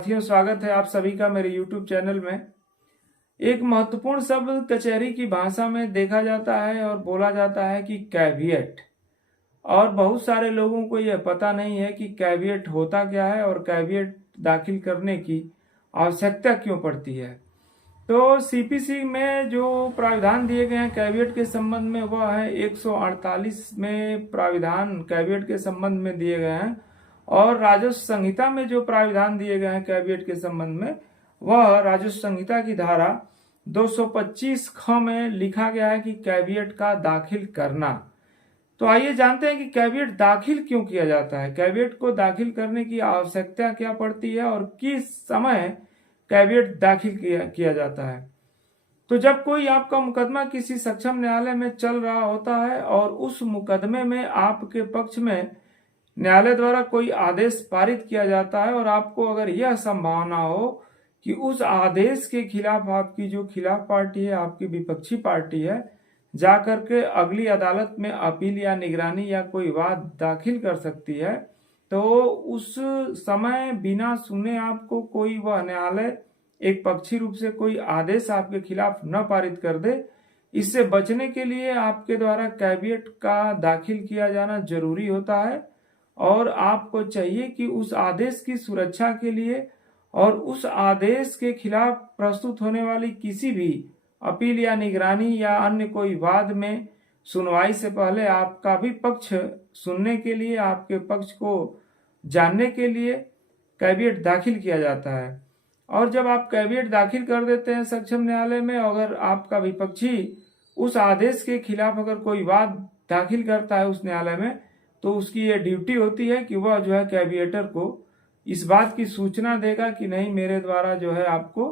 साथियों, स्वागत है आप सभी का मेरे YouTube चैनल में। एक महत्वपूर्ण शब्द कचहरी की भाषा में देखा जाता है और बोला जाता है कि कैविएट। और बहुत सारे लोगों को यह पता नहीं है कि कैविएट होता क्या है और कैविएट दाखिल करने की आवश्यकता क्यों पड़ती है। तो सीपीसी में जो प्राविधान दिए गए हैं कैविएट के संबंध में, वह है 148 में प्राविधान कैविएट के संबंध में दिए गए हैं। और राजस्व संहिता में जो प्राविधान दिए गए हैं कैविएट के संबंध में, वह राजस्व संहिता की धारा 225 ख में लिखा गया है कि कैविएट का दाखिल करना। तो आइए जानते हैं कि कैविएट दाखिल क्यों किया जाता है, कैविएट को दाखिल करने की आवश्यकता क्या पड़ती है और किस समय कैविएट दाखिल किया जाता है। तो जब कोई आपका मुकदमा किसी सक्षम न्यायालय में चल रहा होता है और उस मुकदमे में आपके पक्ष में न्यायालय द्वारा कोई आदेश पारित किया जाता है और आपको अगर यह संभावना हो कि उस आदेश के खिलाफ आपकी जो खिलाफ पार्टी है, आपकी विपक्षी पार्टी है, जाकर के अगली अदालत में अपील या निगरानी या कोई वाद दाखिल कर सकती है, तो उस समय बिना सुने आपको कोई वह न्यायालय एक पक्षी रूप से कोई आदेश आपके खिलाफ न पारित कर दे, इससे बचने के लिए आपके द्वारा कैविएट का दाखिल किया जाना जरूरी होता है। और आपको चाहिए कि उस आदेश की सुरक्षा के लिए और उस आदेश के खिलाफ प्रस्तुत होने वाली किसी भी अपील या निगरानी या अन्य कोई वाद में सुनवाई से पहले आपका भी पक्ष सुनने के लिए, आपके पक्ष को जानने के लिए कैविएट दाखिल किया जाता है। और जब आप कैविएट दाखिल कर देते हैं सक्षम न्यायालय में, अगर आपका विपक्षी उस आदेश के खिलाफ अगर कोई वाद दाखिल करता है उस न्यायालय में, तो उसकी ये ड्यूटी होती है कि वह जो है कैविएटर को इस बात की सूचना देगा कि नहीं, मेरे द्वारा जो है आपको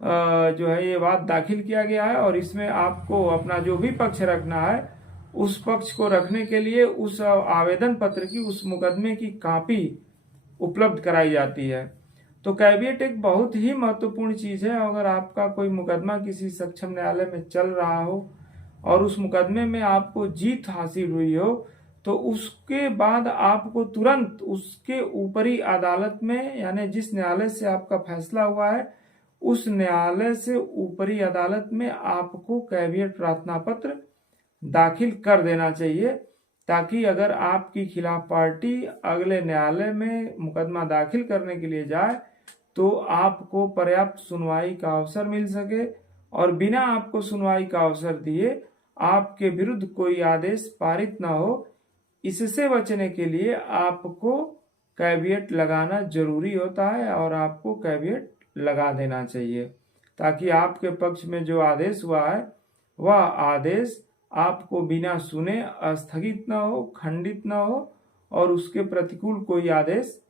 जो है ये वाद दाखिल किया गया है और इसमें आपको अपना जो भी पक्ष रखना है उस पक्ष को रखने के लिए उस आवेदन पत्र की, उस मुकदमे की कॉपी उपलब्ध कराई जाती है। तो कैविएट एक बहुत ही महत्वपूर्ण चीज है। अगर आपका कोई मुकदमा किसी सक्षम न्यायालय में चल रहा हो और उस मुकदमे में आपको जीत हासिल हुई हो, तो उसके बाद आपको तुरंत उसके ऊपरी अदालत में, यानी जिस न्यायालय से आपका फैसला हुआ है उस न्यायालय से ऊपरी अदालत में आपको कैविएट प्रार्थना पत्र दाखिल कर देना चाहिए, ताकि अगर आपकी खिलाफ पार्टी अगले न्यायालय में मुकदमा दाखिल करने के लिए जाए तो आपको पर्याप्त सुनवाई का अवसर मिल सके और बिना आपको सुनवाई का अवसर दिए आपके विरुद्ध कोई आदेश पारित न हो। इससे बचने के लिए आपको कैविएट लगाना जरूरी होता है और आपको कैविएट लगा देना चाहिए, ताकि आपके पक्ष में जो आदेश हुआ है वह आदेश आपको बिना सुने स्थगित न हो, खंडित न हो और उसके प्रतिकूल कोई आदेश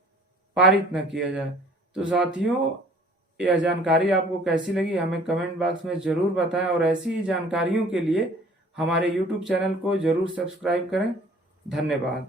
पारित न किया जाए। तो साथियों, यह जानकारी आपको कैसी लगी हमें कमेंट बॉक्स में जरूर बताएं और ऐसी ही जानकारियों के लिए हमारे YouTube चैनल को जरूर सब्सक्राइब करें। धन्यवाद।